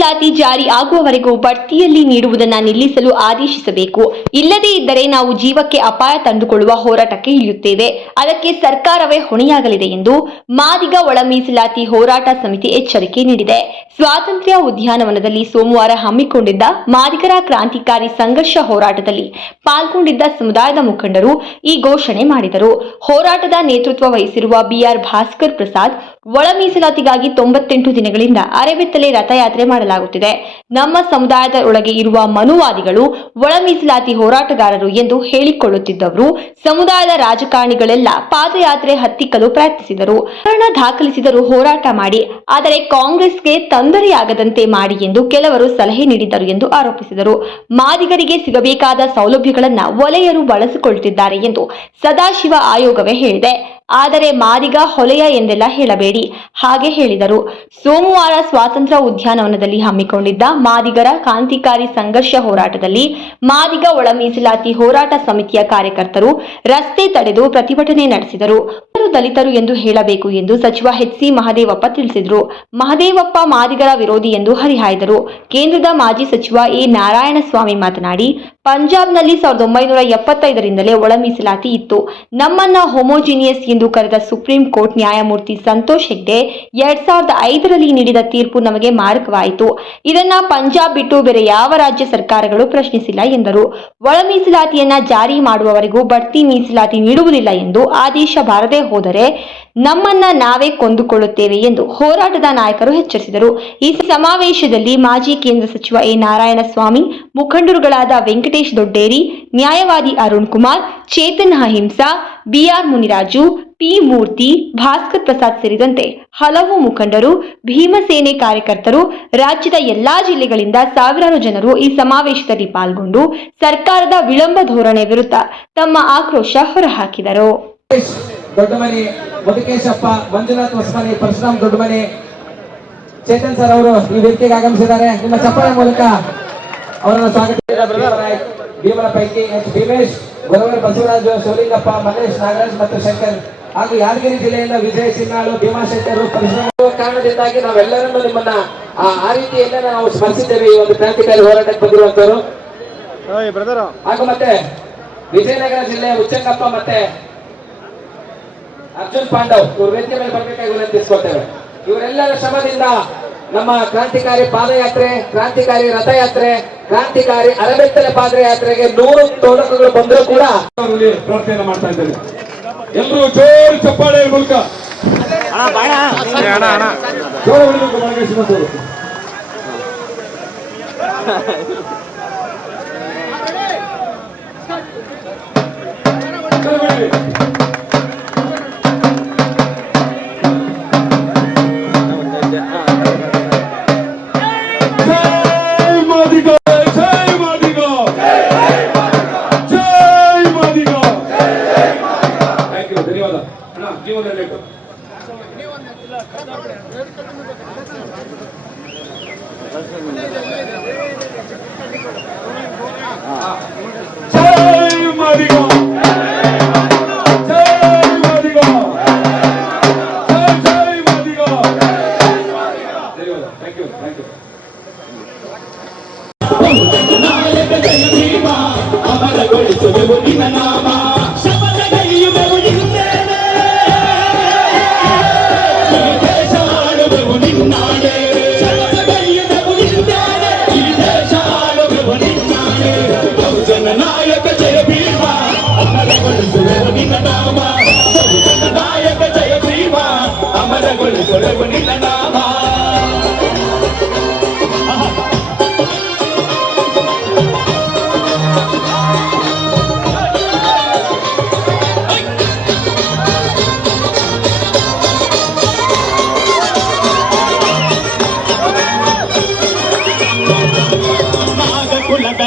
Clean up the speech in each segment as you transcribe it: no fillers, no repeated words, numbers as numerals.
ಮೀಸಲಾತಿ ಜಾರಿ ಆಗುವವರೆಗೂ ಬಡ್ತಿಯಲ್ಲಿ ನೀಡುವುದನ್ನು ನಿಲ್ಲಿಸಲು ಆದೇಶಿಸಬೇಕು. ಇಲ್ಲದೇ ಇದ್ದರೆ ನಾವು ಜೀವಕ್ಕೆ ಅಪಾಯ ತಂದುಕೊಳ್ಳುವ ಹೋರಾಟಕ್ಕೆ ಇಳಿಯುತ್ತೇವೆ. ಅದಕ್ಕೆ ಸರ್ಕಾರವೇ ಹೊಣೆಯಾಗಲಿದೆ ಎಂದು ಮಾದಿಗ ಒಳ ಮೀಸಲಾತಿ ಹೋರಾಟ ಸಮಿತಿ ಎಚ್ಚರಿಕೆ ನೀಡಿದೆ. ಸ್ವಾತಂತ್ರ್ಯ ಉದ್ಯಾನವನದಲ್ಲಿ ಸೋಮವಾರ ಹಮ್ಮಿಕೊಂಡಿದ್ದ ಮಾದಿಗರ ಕ್ರಾಂತಿಕಾರಿ ಸಂಘರ್ಷ ಹೋರಾಟದಲ್ಲಿ ಪಾಲ್ಗೊಂಡಿದ್ದ ಸಮುದಾಯದ ಮುಖಂಡರು ಈ ಘೋಷಣೆ ಮಾಡಿದರು. ಹೋರಾಟದ ನೇತೃತ್ವ ವಹಿಸಿರುವ ಬಿಆರ್ ಭಾಸ್ಕರ್ ಪ್ರಸಾದ್, ಒಳ ಮೀಸಲಾತಿಗಾಗಿ 98 ದಿನಗಳಿಂದ ಅರೆಬೆತ್ತಲೆ ರಥಯಾತ್ರೆ ಮಾಡಲಾಗುತ್ತಿದೆ. ನಮ್ಮ ಸಮುದಾಯದ ಒಳಗೆ ಇರುವ ಮನುವಾದಿಗಳು ಒಳ ಮೀಸಲಾತಿ ಹೋರಾಟಗಾರರು ಎಂದು ಹೇಳಿಕೊಳ್ಳುತ್ತಿದ್ದವರು ಸಮುದಾಯದ ರಾಜಕಾರಣಿಗಳೆಲ್ಲ ಪಾದಯಾತ್ರೆ ಹತ್ತಿಕ್ಕಲು ಪ್ರಯತ್ನಿಸಿದರು. ಪ್ರಕರಣ ದಾಖಲಿಸಿದರು, ಹೋರಾಟ ಮಾಡಿ, ಆದರೆ ಕಾಂಗ್ರೆಸ್ಗೆ ತೊಂದರೆಯಾಗದಂತೆ ಮಾಡಿ ಎಂದು ಕೆಲವರು ಸಲಹೆ ನೀಡಿದರು ಎಂದು ಆರೋಪಿಸಿದರು. ಮಾದಿಗರಿಗೆ ಸಿಗಬೇಕಾದ ಸೌಲಭ್ಯಗಳನ್ನು ವಲಯರು ಬಳಸಿಕೊಳ್ಳುತ್ತಿದ್ದಾರೆ ಎಂದು ಸದಾಶಿವ ಆಯೋಗವೇ ಹೇಳಿದೆ. ಆದರೆ ಮಾದಿಗ ಹೊಲೆಯ ಎಂದೆಲ್ಲ ಹೇಳಬೇಡಿ, ಹಾಗೆ ಹೇಳಿದರು. ಸೋಮವಾರ ಸ್ವಾತಂತ್ರ್ಯ ಉದ್ಯಾನವನದಲ್ಲಿ ಹಮ್ಮಿಕೊಂಡಿದ್ದ ಮಾದಿಗರ ಕ್ರಾಂತಿಕಾರಿ ಸಂಘರ್ಷ ಹೋರಾಟದಲ್ಲಿ ಮಾದಿಗ ಒಳ ಮೀಸಲಾತಿ ಹೋರಾಟ ಸಮಿತಿಯ ಕಾರ್ಯಕರ್ತರು ರಸ್ತೆ ತಡೆದು ಪ್ರತಿಭಟನೆ ನಡೆಸಿದರು. ದಲಿತರು ಎಂದು ಹೇಳಬೇಕು ಎಂದು ಸಚಿವ ಎಚ್.ಸಿ. ಮಹದೇವಪ್ಪ ತಿಳಿಸಿದರು. ಮಹದೇವಪ್ಪ ಮಾದಿಗರ ವಿರೋಧಿ ಎಂದು ಹರಿಹಾಯ್ದರು. ಕೇಂದ್ರದ ಮಾಜಿ ಸಚಿವ ಎ. ನಾರಾಯಣಸ್ವಾಮಿ ಮಾತನಾಡಿ, ಪಂಜಾಬ್ನಲ್ಲಿ 1975ರಿಂದಲೇ ಒಳ ಮೀಸಲಾತಿ ಇತ್ತು. ನಮ್ಮನ್ನ ಹೋಮೋಜಿನಿಯಸ್ ಎಂದು ಕರೆದ ಸುಪ್ರೀಂ ಕೋರ್ಟ್ ನ್ಯಾಯಮೂರ್ತಿ ಸಂತೋಷ್ ಹೆಗ್ಡೆ 2005ರಲ್ಲಿ ನೀಡಿದ ತೀರ್ಪು ನಮಗೆ ಮಾರಕವಾಯಿತು. ಇದನ್ನ ಪಂಜಾಬ್ ಬಿಟ್ಟು ಬೇರೆ ಯಾವ ರಾಜ್ಯ ಸರ್ಕಾರಗಳು ಪ್ರಶ್ನಿಸಿಲ್ಲ ಎಂದರು. ಒಳ ಮೀಸಲಾತಿಯನ್ನ ಜಾರಿ ಮಾಡುವವರೆಗೂ ಬಡ್ತಿ ಮೀಸಲಾತಿ ನೀಡುವುದಿಲ್ಲ ಎಂದು ಆದೇಶ ಬಾರದೆ ಹೋದರೆ ನಮ್ಮನ್ನ ನಾವೇ ಕೊಂದುಕೊಳ್ಳುತ್ತೇವೆ ಎಂದು ಹೋರಾಟದ ನಾಯಕರು ಎಚ್ಚರಿಸಿದರು. ಈ ಸಮಾವೇಶದಲ್ಲಿ ಮಾಜಿ ಕೇಂದ್ರ ಸಚಿವ ಎ. ನಾರಾಯಣಸ್ವಾಮಿ, ಮುಖಂಡರುಗಳಾದ ವೆಂಕಟೇಶ್ ದೊಡ್ಡೇರಿ, ನ್ಯಾಯವಾದಿ ಅರುಣ್ ಕುಮಾರ್, ಚೇತನ್ ಅಹಿಂಸಾ, ಬಿಆರ್ ಮುನಿರಾಜು, ಪಿ. ಮೂರ್ತಿ, ಭಾಸ್ಕರ್ ಪ್ರಸಾದ್ ಸೇರಿದಂತೆ ಹಲವು ಮುಖಂಡರು, ಭೀಮಸೇನೆ ಕಾರ್ಯಕರ್ತರು, ರಾಜ್ಯದ ಎಲ್ಲಾ ಜಿಲ್ಲೆಗಳಿಂದ ಸಾವಿರಾರು ಜನರು ಈ ಸಮಾವೇಶದಲ್ಲಿ ಪಾಲ್ಗೊಂಡು ಸರ್ಕಾರದ ವಿಳಂಬ ಧೋರಣೆ ವಿರುದ್ಧ ತಮ್ಮ ಆಕ್ರೋಶ ಹೊರಹಾಕಿದರು. ದೊಡ್ಡಮನಿ, ಮಧುಕೇಶಪ್ಪ, ಮಂಜುನಾಥ್ ಹೊಸಮನಿ, ಪರಶುರಾಮ್ ದೊಡ್ಡಮನಿ, ಚೇತನ್ ಸರ್ ಅವರು ಈ ವೇದಿಕೆಗೆ ಆಗಮಿಸಿದ್ದಾರೆ. ನಿಮ್ಮ ಚಪ್ಪಾಳೆ ಮೂಲಕ ಅವರನ್ನು ಸ್ವಾಗತಿಸಿದ್ದಾರೆ. ಭೀಮನ ಪೈಕಿ ಎಚ್. ಭೀಮೇಶ್, ಗೊರವರ್ ಬಸವರಾಜು, ಶಿವಲಿಂಗಪ್ಪ, ಮಲ್ಲೇಶ್, ನಾಗರಾಜ್ ಮತ್ತು ಶಂಕರ್ ಹಾಗೂ ಯಾದಗಿರಿ ಜಿಲ್ಲೆಯಿಂದ ವಿಜಯ್ ಚಿನ್ನಾಳು, ಭೀಮಾಶಂಕರ್, ಪರಶುರಾಮ ಕಾರಣದಿಂದಾಗಿ ನಾವೆಲ್ಲರನ್ನು ನಿಮ್ಮನ್ನ ಆ ರೀತಿಯಲ್ಲ ನಾವು ಸ್ಮರಿಸಿದ್ದೇವೆ. ಈ ಒಂದು ಕ್ರಾಂತಿಕಾರಿ ಹೋರಾಟಕ್ಕೆ ಬಂದಿರುವಂತವರು ಹಾಗೂ ಮತ್ತೆ ವಿಜಯನಗರ ಜಿಲ್ಲೆಯ ಉಚ್ಚಂಗಪ್ಪ ಮತ್ತೆ ಅರ್ಜುನ್ ಪಾಂಡವ್ ಇವರು ವೇದಿಕೆ ಮೇಲೆ ಬರಬೇಕಾಗಿ ವಿನಂತಿಸಿಕೊಳ್ತೇವೆ. ಇವರೆಲ್ಲರ ಶ್ರಮದಿಂದ ನಮ್ಮ ಕ್ರಾಂತಿಕಾರಿ ಪಾದಯಾತ್ರೆ, ಕ್ರಾಂತಿಕಾರಿ ರಥಯಾತ್ರೆ, ಕ್ರಾಂತಿಕಾರಿ ಅರೆಬೆತ್ತಲೆ ಪಾದಯಾತ್ರೆಗೆ 100 ತೊಡಕುಗಳು ಬಂದರೂ ಕೂಡ ಪ್ರಾರ್ಥನೆ ಮಾಡ್ತಾ ಇದ್ದೇನೆ. ಎಲ್ಲರೂ ಜೋರು ಚಪ್ಪಾಳೆ ಮೂಲಕ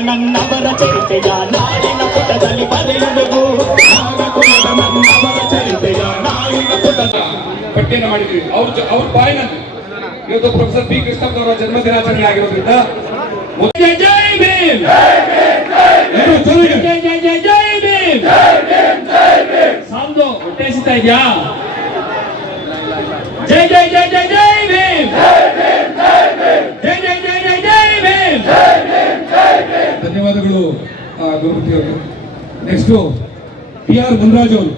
ನನ್ನವರ ಚರಿತೆಯ ನಾಳಿನ ಪುಟದಲ್ಲಿ ಬರೆಯುವುದು. ನನ್ನವರ ಚರಿತೆಯ ನಾಳಿನ ಪುಟದ ಪಟ್ಟಿಯನ್ನು ಮಾಡಿದ್ವಿ. ಅವ್ರ ಬಾಯಿನಲ್ಲಿ ಇವತ್ತು ಪ್ರೊಫೆಸರ್ ಬಿ ಕೃಷ್ಣಪ್ಪ ಅವರ ಜನ್ಮ ದಿನಾಚರಣೆ ಆಗಿರೋದ್ರಿಂದ ಜೈ ಜೈ ಭೀಮ್, ಜೈ ಜೈ ಭೀಮ್, ಸಾಂದು ಹೊಟ್ಟೆ ಸಿಗ್ತಾ ಇದೆಯಾ? ಜೈ ಜೈ ಜೈ ಜೈ ಜೈ ಭೀಮ್, ಜೈ ಜೈ ಜೈ ಜೈ ಧನ್ಯವಾದಗಳು ಗುರುಮೂರ್ತಿ ಅವರು. ನೆಕ್ಸ್ಟು PR ಮುನ್ರಾಜ್ ಅವರು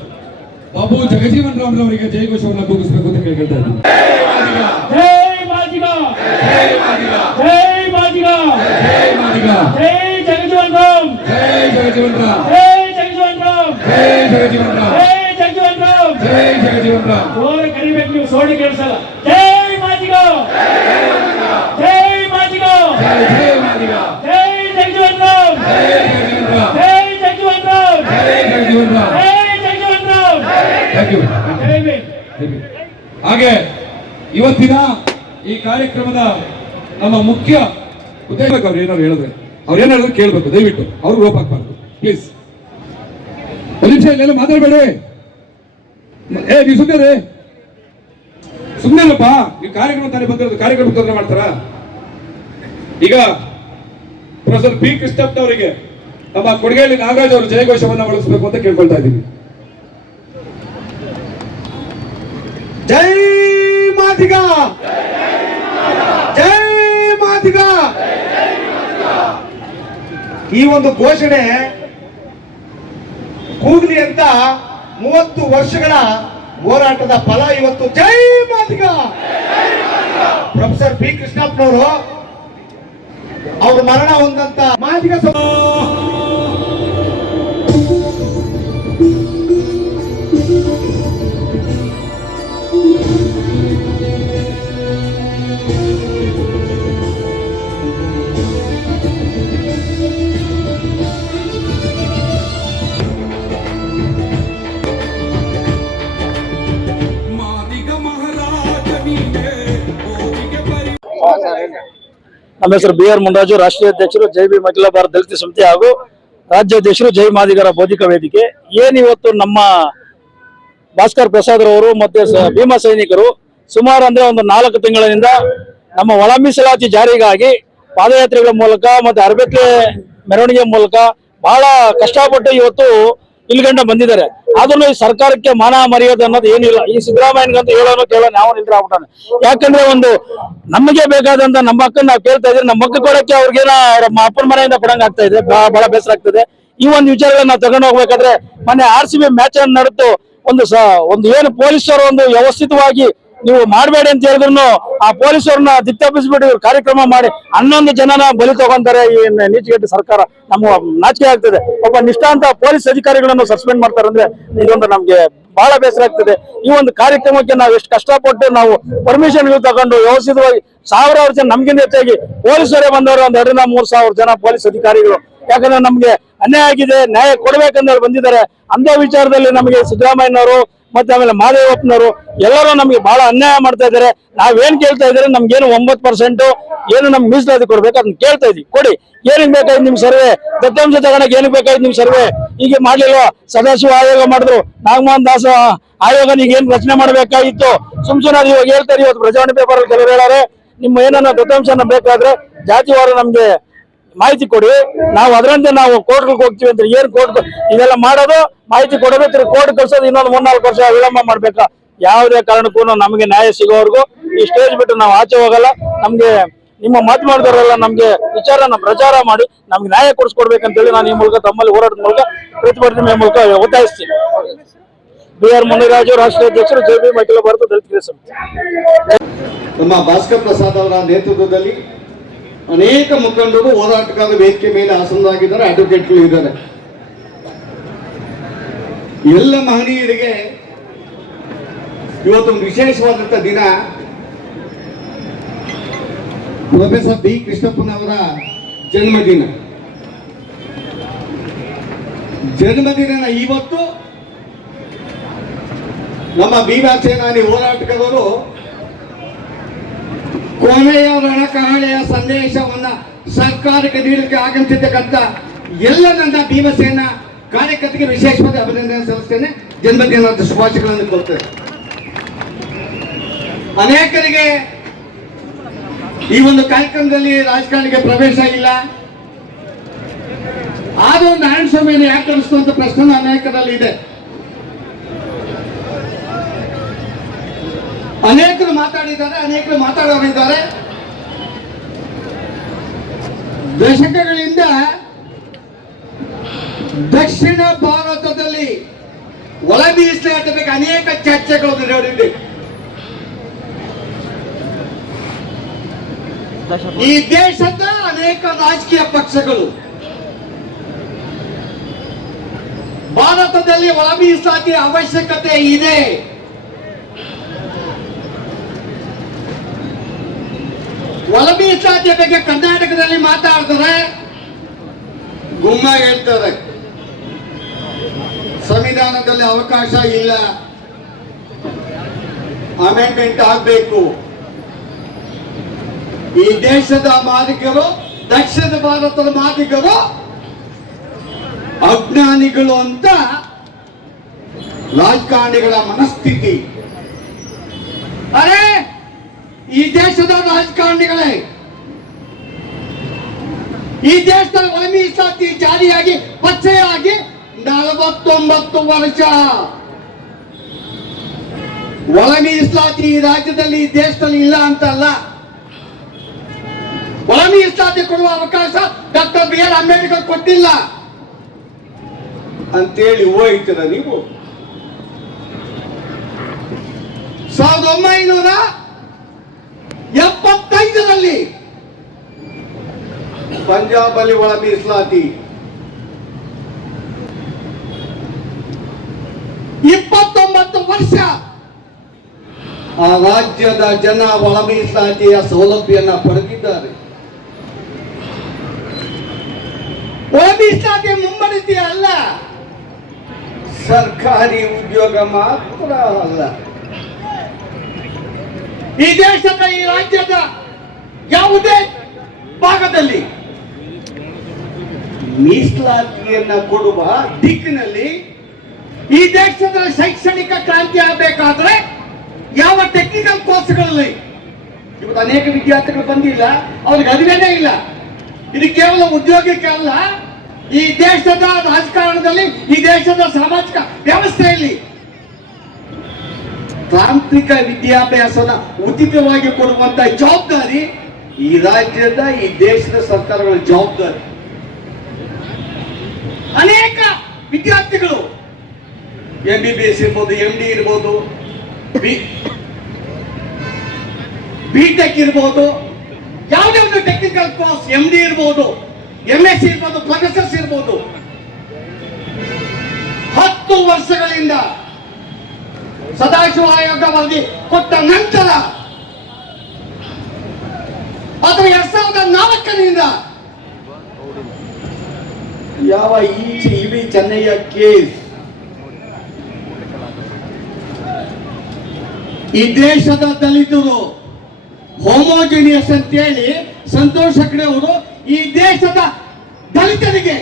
ಬಾಬು ಜಗಜೀವನ್ ರಾಮ್ ಅವರಿಗೆ ಜಯಘೋಷವನ್ನು ಕೂಗಿಸಬೇಕು ಅಂತ ಕೇಳ್ತಾ ಇದ್ದೀನಿ. ಜೈ ಮಾದಿಗ, ಜೈ ಮಾದಿಗ, ಜೈ ಮಾದಿಗ, ಜೈ ಮಾದಿಗ, ಜೈ ಜಗಜೀವನ್ ರಾಮ್, ಜೈ ಜಗಜೀವನ್ ರಾಮ್, ಜೈ ಜಗಜೀವನ್ ರಾಮ್, ಜೈ ಜಗಜೀವನ್ ರಾಮ್, ಜೈ ಜಗಜೀವನ್ ರಾಮ್, ಜೈ ಜಗಜೀವನ್ ರಾಮ್. ಜೋರ ಕರಿಬೇಕು ನೀವು, ಸೋಡಿ ಕೇಳಿಸಲ್ಲ. ಜೈ ಮಾದಿಗ, ಜೈ ಮಾದಿಗ, ಜೈ ಜೈ ಮಾದಿಗ, ಜೈ ಜಗಜೀವನ್ ರಾಮ್, ಜೈ ಜಗಜೀವನ್ ರಾಮ್, ಜೈ ಜಗಜೀವನ್ ರಾಮ್, ಜೈ ಜಗಜೀವನ್ ರಾಮ್. ಜೈ ಜಗಜೀವನ್ ರಾಮ್. Thank you. ಜೈ ಭೀಮ್. ಹಾಗೆ ಇವತ್ತಿನ ಈ ಕಾರ್ಯಕ್ರಮದ ನಮ್ಮ ಮುಖ್ಯ ಉದ್ದೇಶ, ಅವ್ರು ಏನಾದ್ರು ಹೇಳಿದ್ರೆ ಕೇಳಬೇಕು, ದಯವಿಟ್ಟು ಅವ್ರು ರೋಪ್ ಹಾಕ್ಬಾರ್ದು ಪ್ಲೀಸ್. ಒಂದು ನಿಮಿಷ ಇಲ್ಲೆಲ್ಲ ಮಾತಾಡಬೇಡಿ. ನೀವು ಸುಮ್ಮನೆಲ್ಲಪ್ಪ, ನೀವು ಕಾರ್ಯಕ್ರಮ ತಾನೇ ಬಂದಿರೋದು, ಕಾರ್ಯಕ್ರಮ ತೊಂದರೆ ಮಾಡ್ತಾರ? ಈಗ ಪ್ರೊಫೆಸರ್ ಬಿ ಕೃಷ್ಣಪ್ಪನವರಿಗೆ ನಮ್ಮ ಕೊಡಗೇಳಿ ನಾಗರಾಜ್ ಅವರು ಜಯಘೋಷವನ್ನ ಬಳಸಬೇಕು ಅಂತ ಕೇಳ್ಕೊಳ್ತಾ ಇದ್ದೀವಿ. ಜೈ ಮಾದಿಗ, ಜೈ ಮಾದಿಗ. ಈ ಒಂದು ಘೋಷಣೆ ಕೂಗ್ಲಿ ಅಂತ 30 ವರ್ಷಗಳ ಹೋರಾಟದ ಫಲ ಇವತ್ತು. ಜೈ ಮಾದಿಗ. ಪ್ರೊಫೆಸರ್ ಬಿ ಕೃಷ್ಣಪ್ಪನವರು ಅವರು ಮರಣ ಹೊಂದಂತ ಮಾದಿಗ ನಮ್ಮ ಹೆಸರು BR ಮುನ್ರಾಜು, ರಾಷ್ಟ್ರೀಯ ಅಧ್ಯಕ್ಷರು ಜೈ ಭೀಮ್ ಅಖಿಲ ಭಾರತ ದಲಿತ ಸಮಿತಿ ಹಾಗೂ ರಾಜ್ಯಾಧ್ಯಕ್ಷರು ಜೈ ಮಾದಿಗರ ಬೌದ್ಧಿಕ ವೇದಿಕೆ. ಏನಿವತ್ತು ನಮ್ಮ ಭಾಸ್ಕರ್ ಪ್ರಸಾದ್ ರವರು ಮತ್ತೆ ಭೀಮಾ ಸೈನಿಕರು ಸುಮಾರು ಅಂದ್ರೆ ಒಂದು 4 ತಿಂಗಳಿನಿಂದ ನಮ್ಮ ಒಳ ಮೀಸಲಾತಿ ಜಾರಿಗಾಗಿ ಪಾದಯಾತ್ರೆಗಳ ಮೂಲಕ ಮತ್ತೆ ಅರಬೇಕೆ ಮೆರವಣಿಗೆ ಮೂಲಕ ಬಹಳ ಕಷ್ಟಪಟ್ಟು ಇವತ್ತು ಇಲ್ಗಂಡ ಬಂದಿದ್ದಾರೆ. ಆದ್ರೂ ಈ ಸರ್ಕಾರಕ್ಕೆ ಮಾನ ಮರ್ಯಾದೆ ಅನ್ನೋದು ಏನಿಲ್ಲ. ಈ ಸಿದ್ದರಾಮಯ್ಯನಿಗಂತೂ ಹೇಳೋನು ಕೇಳೋ ನಾವು ನಿಂತ್ರಾಗ್ಬಿಟ್ಟಾನೆ. ಯಾಕಂದ್ರೆ ಒಂದು ನಮಗೆ ಬೇಕಾದಂತ ನಮ್ಮ ಹಕ್ಕನ್ನು ನಾವು ಕೇಳ್ತಾ ಇದ್ರೆ ನಮ್ಮ ಹಕ್ಕು ಕೊಡಕ್ಕೆ ಅವ್ರಿಗೇನ ಅವ್ರ ಅಪ್ಪನ ಮನೆಯಿಂದ ಕೊಡಂಗ್ ಆಗ್ತಾ ಇದೆ. ಬಹಳ ಬೇಸರ ಆಗ್ತದೆ. ಈ ಒಂದು ವಿಚಾರಗಳನ್ನ ನಾವು ತಗೊಂಡು ಹೋಗ್ಬೇಕಾದ್ರೆ ಮೊನ್ನೆ RCB ಮ್ಯಾಚ್ ಅನ್ನು ನಡೆದು ಒಂದು ಏನು ಪೊಲೀಸರು ಒಂದು ವ್ಯವಸ್ಥಿತವಾಗಿ ನೀವು ಮಾಡಬೇಡಿ ಅಂತ ಹೇಳಿದ್ರು ಆ ಪೊಲೀಸರನ್ನ ದಿತ್ತಪ್ಪಿಸ್ಬಿಟ್ಟು ಕಾರ್ಯಕ್ರಮ ಮಾಡಿ 11 ಜನನ ಬಲಿ ತಗೊಂತಾರೆ. ಈ ನೀಚಗೆಟ್ಟ ಸರ್ಕಾರ ನಮ್ಮ ನಾಚಿಕೆ ಆಗ್ತದೆ. ಒಬ್ಬ ನಿಷ್ಠಾಂತ ಪೊಲೀಸ್ ಅಧಿಕಾರಿಗಳನ್ನು ಸಸ್ಪೆಂಡ್ ಮಾಡ್ತಾರೆ ಅಂದ್ರೆ ಇದೊಂದು ನಮ್ಗೆ ಬಹಳ ಬೇಸರ ಆಗ್ತದೆ. ಈ ಒಂದು ಕಾರ್ಯಕ್ರಮಕ್ಕೆ ನಾವು ಎಷ್ಟು ಕಷ್ಟಪಟ್ಟು ನಾವು ಪರ್ಮಿಷನ್ ತಗೊಂಡು ವ್ಯವಸ್ಥಿತವಾಗಿ ಸಾವಿರಾರು ಜನ, ನಮ್ಗಿಂತ ಹೆಚ್ಚಾಗಿ ಪೊಲೀಸರೇ ಬಂದವರು ಒಂದು 2-3 ಸಾವಿರ ಜನ ಪೊಲೀಸ್ ಅಧಿಕಾರಿಗಳು. ಯಾಕಂದ್ರೆ ನಮ್ಗೆ ಅನ್ಯಾಯ ಆಗಿದೆ, ನ್ಯಾಯ ಕೊಡ್ಬೇಕಂತ ಬಂದಿದ್ದಾರೆ. ಅಂತ ವಿಚಾರದಲ್ಲಿ ನಮಗೆ ಸಿದ್ದರಾಮಯ್ಯನವರು ಮತ್ತೆ ಆಮೇಲೆ ಮಾದೇವಪ್ಪನವರು ಎಲ್ಲರೂ ನಮ್ಗೆ ಬಹಳ ಅನ್ಯಾಯ ಮಾಡ್ತಾ ಇದ್ದಾರೆ. ನಾವೇನ್ ಕೇಳ್ತಾ ಇದ್ದಾರೆ, ನಮ್ಗೇನು 9% ಏನು ನಮ್ಗೆ ಮೀಸಲಾತಿ ಕೊಡ್ಬೇಕು ಅದನ್ನ ಕೇಳ್ತಾ ಇದೀವಿ. ಕೊಡಿ. ಏನಕ್ಕೆ ಬೇಕಾಯ್ತು ನಿಮ್ ಸರ್ವೆ? ದತ್ತಾಂಶ ತಗೊಳಕ್ ಏನಕ್ಕೆ ಬೇಕಾಯ್ತು ನಿಮ್ ಸರ್ವೆ? ಈಗ ಮಾಡ್ಲಿಲ್ಲ. ಸದಾಶಿವ ಆಯೋಗ ಮಾಡಿದ್ರು, ನಾಗಮೋಹನ್ ದಾಸ್ ಆಯೋಗ ಈಗ ಏನ್ ರಚನೆ ಮಾಡ್ಬೇಕಾಗಿತ್ತು. ಸುಮ್ಸುನ ಇವಾಗ ಹೇಳ್ತಾರೆ. ಇವತ್ತು ಪ್ರಜಾವಾಣಿ ಪೇಪರ್ ಅಲ್ಲಿ ಕೆಲವರು ಹೇಳಾರೆ, ನಿಮ್ಮ ಏನನ್ನ ದತ್ತಾಂಶನ ಬೇಕಾದ್ರೆ ಜಾತಿವಾರ ನಮ್ಗೆ ಮಾಹಿತಿ ಕೊಡಿ, ನಾವು ಅದರಂತೆ ನಾವು ಕೋರ್ಟ್ಗೆ ಹೋಗ್ತೀವಿ ಅಂತ. ಏನ್ ಕೋರ್ಟ್ ಇದೆಲ್ಲ ಮಾಡೋದು, ಮಾಹಿತಿ ಕೊಡೋದು, ತಿರುಗಿ ಕೋರ್ಟ್ ಕಳ್ಸೋದು, ಇನ್ನೊಂದು 3-4 ವರ್ಷ ವಿಳಂಬ ಮಾಡ್ಬೇಕಾ? ಯಾವುದೇ ಕಾರಣಕ್ಕೂ ನಮಗೆ ನ್ಯಾಯ ಸಿಗೋವರೆಗೂ ಈ ಸ್ಟೇಜ್ ಬಿಟ್ಟು ನಾವು ಆಚೆ ಹೋಗಲ್ಲ. ನಮ್ಗೆ ನಿಮ್ಮ ಮಾತನಾಡಿದವರೆಲ್ಲ ನಮ್ಗೆ ವಿಚಾರನ ಪ್ರಚಾರ ಮಾಡಿ ನಮ್ಗೆ ನ್ಯಾಯ ಕೊಡಿಸ್ಕೊಡ್ಬೇಕಂತೇಳಿ ನಾನು ಈ ಮೂಲಕ ತಮ್ಮಲ್ಲಿ ಹೋರಾಟದ ಮೂಲಕ ಪ್ರತಿಭಟನೆ ಮೂಲಕ ಒತ್ತಾಯಿಸ್ತೀನಿ. BR ಮುನಿರಾಜು, ರಾಷ್ಟ್ರೀಯ ಅಧ್ಯಕ್ಷರು ಜೈ ಭೀಮ್ ಅಖಿಲ ಭಾರತ ದಲಿತ ಸಮಿತಿ. ನಮ್ಮ ಭಾಸ್ಕರ್ ಪ್ರಸಾದ್ ಅವರ ನೇತೃತ್ವದಲ್ಲಿ ಅನೇಕ ಮುಖಂಡರು ಹೋರಾಟಗಾರರ ವೇದಿಕೆ ಮೇಲೆ ಆಸನರಾಗಿದ್ದಾರೆ, ಅಡ್ವೊಕೇಟ್ಗಳು ಇದ್ದಾರೆ. ಎಲ್ಲ ಮಹನೀಯರಿಗೆ ಇವತ್ತೊಂದು ವಿಶೇಷವಾದಂಥ ದಿನ. ಪ್ರೊಫೆಸರ್ ಬಿ ಕೃಷ್ಣಪ್ಪನವರ ಜನ್ಮದಿನ. ಇವತ್ತು ನಮ್ಮ ಭೀಮಾ ಸೇನಾನಿ ಹೋರಾಟಗಾರರು ಕೊನೆಯ ರಣಕಹಳೆಯ ಸಂದೇಶವನ್ನ ಸರ್ಕಾರಕ್ಕೆ ನೀಡಲಿಕ್ಕೆ ಆಗಮಿಸಿರ್ತಕ್ಕಂಥ ಎಲ್ಲ ನನ್ನ ಭೀಮಸೇನಾ ಕಾರ್ಯಕರ್ತರಿಗೆ ವಿಶೇಷವಾದ ಅಭಿನಂದನೆ ಸಲ್ಲಿಸ್ತೇನೆ. ಜನ್ಮದಿನದ ಶುಭಾಶಯಗಳನ್ನು ಕೊಡ್ತೇನೆ. ಅನೇಕರಿಗೆ ಈ ಒಂದು ಕಾರ್ಯಕ್ರಮದಲ್ಲಿ ರಾಜಕಾರಣಿಗೆ ಪ್ರವೇಶ ಇಲ್ಲ. ಆದರೂ ನಾರಾಯಣ ಸ್ವಾಮಿಯನ್ನು ಯಾಕೆ ಕಳಿಸುವಂತ ಪ್ರಶ್ನೆ ಅನೇಕರಲ್ಲಿ ಇದೆ. ಅನೇಕರು ಮಾತಾಡಿದ್ದಾರೆ, ಅನೇಕರು ಮಾತಾಡೋರಿದ್ದಾರೆ. ದಶಕಗಳಿಂದ ದಕ್ಷಿಣ ಭಾರತದಲ್ಲಿ ಒಳ ಮೀಸಲಾತಿ ಬಗ್ಗೆ ಅನೇಕ ಚರ್ಚೆಗಳು ನಡೆದಿದೆ. ಈ ದೇಶದ ಅನೇಕ ರಾಜಕೀಯ ಪಕ್ಷಗಳು ಭಾರತದಲ್ಲಿ ಒಳ ಮೀಸಲಾತಿ ಅವಶ್ಯಕತೆ ಇದೆ, ಒಳ ಮೀಸಲಾತಿಯ ಬಗ್ಗೆ ಕರ್ನಾಟಕದಲ್ಲಿ ಮಾತಾಡ್ತಾರೆ, ಗುಮ್ಮ ಹೇಳ್ತಾರೆ ಸಂವಿಧಾನದಲ್ಲಿ ಅವಕಾಶ ಇಲ್ಲ, ಅಮೆಂಡ್ಮೆಂಟ್ ಆಗಬೇಕು. ಈ ದೇಶದ ಮಾದಿಗರು, ದಕ್ಷಿಣ ಭಾರತದ ಮಾದಿಗರು ಅಜ್ಞಾನಿಗಳು ಅಂತ ರಾಜಕಾರಣಿಗಳ ಮನಸ್ಥಿತಿ. ಅರೆ ಈ ದೇಶದ ರಾಜಕಾರಣಿಗಳೇ, ಈ ದೇಶದಲ್ಲಿ ಒಳ ಮೀಸಲಾತಿ ಜಾರಿಯಾಗಿ ಪಚ್ಚೆಯಾಗಿ 49 ವರ್ಷ. ಒಳ ಮೀಸಲಾತಿ ಈ ರಾಜ್ಯದಲ್ಲಿ ಈ ದೇಶದಲ್ಲಿ ಇಲ್ಲ ಅಂತಲ್ಲ, ಒಳ ಮೀಸಲಾತಿ ಕೊಡುವ ಅವಕಾಶ ಡಾಕ್ಟರ್ ಬಿ ಆರ್ ಅಂಬೇಡ್ಕರ್ ಕೊಟ್ಟಿಲ್ಲ ಅಂತೇಳಿ ಹೋಯ್ತೀರ ನೀವು. 1975ರಲ್ಲಿ ಪಂಜಾಬ್ ಅಲ್ಲಿ ಒಳ ಮೀಸಲಾತಿ, 29 ವರ್ಷ ಆ ರಾಜ್ಯದ ಜನ ಒಳ ಮೀಸಲಾತಿಯ ಸೌಲಭ್ಯನ ಪಡೆದಿದ್ದಾರೆ. ಒಳ ಮೀಸಲಾತಿ ಮುಂಬಡಿಕೆ ಅಲ್ಲ, ಸರ್ಕಾರಿ ಉದ್ಯೋಗ ಮಾತ್ರ ಅಲ್ಲ. ಈ ದೇಶದ ಈ ರಾಜ್ಯದ ಯಾವುದೇ ಭಾಗದಲ್ಲಿ ಮೀಸಲಾತಿಯನ್ನ ಕೊಡುವ ದಿಕ್ಕಿನಲ್ಲಿ ಈ ದೇಶದ ಶೈಕ್ಷಣಿಕ ಕ್ರಾಂತಿ ಆಗಬೇಕಾದ್ರೆ ಯಾವ ಟೆಕ್ನಿಕಲ್ ಕೋರ್ಸ್ಗಳಲ್ಲಿ ಇವತ್ತು ಅನೇಕ ವಿದ್ಯಾರ್ಥಿಗಳು ಬಂದಿಲ್ಲ, ಅವ್ರಿಗೆ ಅರಿವೇನೇ ಇಲ್ಲ. ಇದು ಕೇವಲ ಉದ್ಯೋಗಕ್ಕೆ ಅಲ್ಲ, ಈ ದೇಶದ ರಾಜಕಾರಣದಲ್ಲಿ, ಈ ದೇಶದ ಸಾಮಾಜಿಕ ವ್ಯವಸ್ಥೆಯಲ್ಲಿ ತಾಂತ್ರಿಕ ವಿದ್ಯಾಭ್ಯಾಸನ ಉಚಿತವಾಗಿ ಕೊಡುವಂತ ಜವಾಬ್ದಾರಿ ಈ ರಾಜ್ಯದ, ಈ ದೇಶದ ಸರ್ಕಾರಗಳ ಜವಾಬ್ದಾರಿ. ಅನೇಕ ವಿದ್ಯಾರ್ಥಿಗಳು MBBS ಇರ್ಬೋದು, MD ಇರ್ಬೋದು, ಬಿಟೆಕ್ ಇರ್ಬೋದು, ಯಾವುದೇ ಒಂದು ಟೆಕ್ನಿಕಲ್ ಕೋರ್ಸ್, MD ಇರ್ಬೋದು, MSc ಇರ್ಬೋದು, ಪ್ರೊಫೆಸರ್ಸ್ ಇರ್ಬೋದು, 10 ವರ್ಷಗಳಿಂದ ಸದಾಶಿವ ಆಯೋಗ ವರದಿ ಕೊಟ್ಟ ನಂತರ ಅಥವಾ 2004ರಿಂದ ಯಾವ ಇವಿ ಚೆನ್ನಯ್ಯ ಕೇಸ್ ಈ ದೇಶದ ದಲಿತರು ಹೋಮೋಜಿನಿಯಸ್ ಅಂತೇಳಿ ಸಂತೋಷ್ ಹೆಗ್ಡೆ ಅವರು ಈ ದೇಶದ ದಲಿತರಿಗೆ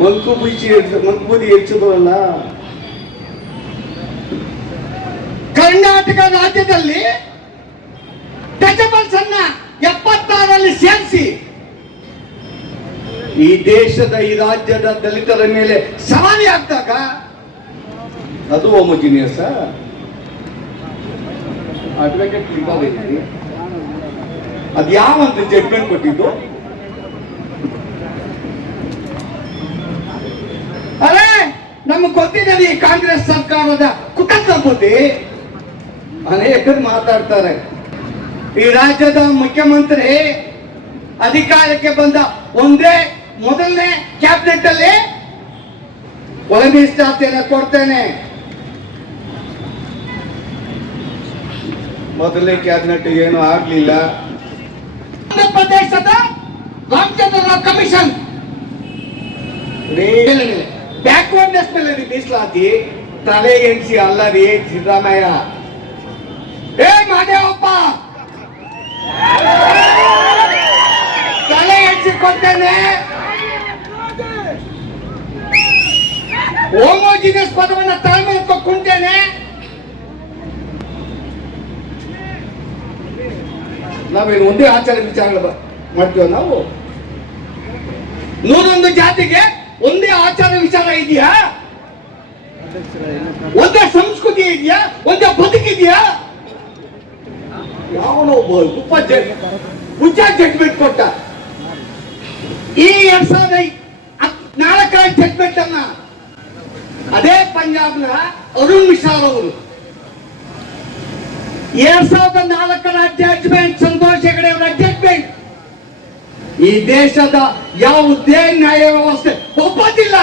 ಮಂಕುಬೂದಿ ಹೆಚ್ಚಿದ್ರಲ್ಲ. ಕರ್ನಾಟಕ ರಾಜ್ಯದಲ್ಲಿ ಟಚಬಲ್ಸ್ ಅನ್ನ 76ರಲ್ಲಿ ಸೇರಿಸಿ ಈ ದೇಶದ, ಈ ರಾಜ್ಯದ ದಲಿತರ ಮೇಲೆ ಸವಾರಿ ಆಗ್ದಾಗ ಅದು ಹೋಮೋಜಿನಿಯಸ್ ಅಡ್ವೊಕೇಟ್ ಅದು ಯಾವಂತ ಜಡ್ಜ್ಮೆಂಟ್ ಕೊಟ್ಟಿದ್ದು? ಅರೆ ನಮ್ಗೆ ಗೊತ್ತಿದೆ ಈ ಕಾಂಗ್ರೆಸ್ ಸರ್ಕಾರದ ಕುತಂತ್ರ ಬುದ್ಧಿ. ಅನೇಕರು ಮಾತಾಡ್ತಾರೆ, ಈ ರಾಜ್ಯದ ಮುಖ್ಯಮಂತ್ರಿ ಅಧಿಕಾರಕ್ಕೆ ಬಂದ ಮೊದಲನೇ ಕ್ಯಾಬಿನೆಟ್ ಅಲ್ಲಿ ಒಳ ಮೀಸಲಾತಿಯನ್ನು ಕೊಡ್ತೇನೆ. ಮೊದಲನೇ ಕ್ಯಾಬಿನೆಟ್ ಏನು ಆಗ್ಲಿಲ್ಲ. ಆಂಧ್ರ ಪ್ರದೇಶದ ರಾಮಚಂದ್ರ ರಾವ್ ಕಮಿಷನ್ ಬ್ಯಾಕ್ವರ್ಡ್ನೆಸ್ ಮೇಲೆ ಮೀಸಲಾತಿ ತಲೆ ಎಣಿಸಿ ಅಲ್ಲ ರೀ ಸಿದ್ದರಾಮಯ್ಯ. ಮಾದೇವಪ್ಪ ತಲೆ ಎಣಿಸಿಕೊಡ್ತೇನೆ. ಹೋಮೋಜಿನಿಯಸ್ ಪದವನ್ನ ತಲೆ ಮೇಲೆ ಕುಂತೇನೆ. ನಾವೇನು ಒಂದೇ ಆಚಾರ ವಿಚಾರಗಳು ಮಾಡ್ತೀವ? ನಾವು 101 ಜಾತಿಗೆ ಒಂದೇ ಆಚಾರ ವಿಚಾರ ಇದೆಯಾ? ಒಂದೇ ಸಂಸ್ಕೃತಿ ಇದೆಯಾ? ಒಂದೇ ಬದುಕಿದೆಯಾ? ಯಾವನೋ ಜಡ್ಜ್ಮೆಂಟ್ ಕೊಟ್ಟ. ಈ 2014 ಸ್ಟೇಟ್ಮೆಂಟ್ ಅನ್ನ ಅದೇ ಪಂಜಾಬ್ನ ಅರುಣ್ ಮಿಶ್ರಾಲ್ ಅವರು 2004ರ ಜಡ್ಜ್ಮೆಂಟ್, ಸಂತೋಷ್ ಹೆಗಡೆ ಅವರ ಜಡ್ಜ್ಮೆಂಟ್ ಈ ದೇಶದ ಯಾವುದೇ ನ್ಯಾಯ ವ್ಯವಸ್ಥೆ ಒಪ್ಪೋದಿಲ್ಲ.